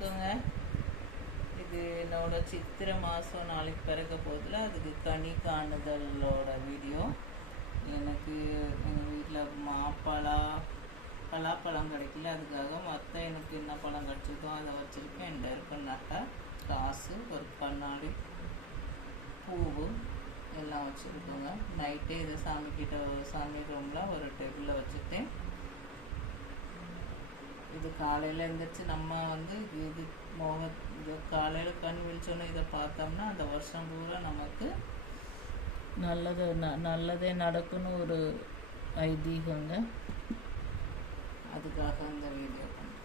வணக்கங்க. இது என்னோட சித்திரை மாதம் நாளைக்கு பிறக்க போதில் அதுக்கு கனி காணுதலோட வீடியோ. எனக்கு எங்கள் வீட்டில் பலாப்பழம் கிடைக்கல, அதுக்காக மற்ற எனக்கு என்ன பழம் கிடச்சிருக்கோ அதை வச்சுருக்கேன். என்கிட்ட இருக்க நட்டை காசு, ஒரு கண்ணாடி, பூவு எல்லாம் வச்சுருக்கோங்க. நைட்டே இதை சாமி ரூமில் ஒரு டேபிளில் வச்சுட்டேன். இது காலையில் எழுந்திரிச்சு நம்ம இது இது காலையில் கண் விழிச்சோன்னே இதை பார்த்தோம்னா அந்த வருஷம் பூரா நமக்கு நல்லதே நடக்குன்னு ஒரு ஐதீகங்க. அதுக்காக அந்த வீடியோ பண்ணேன்.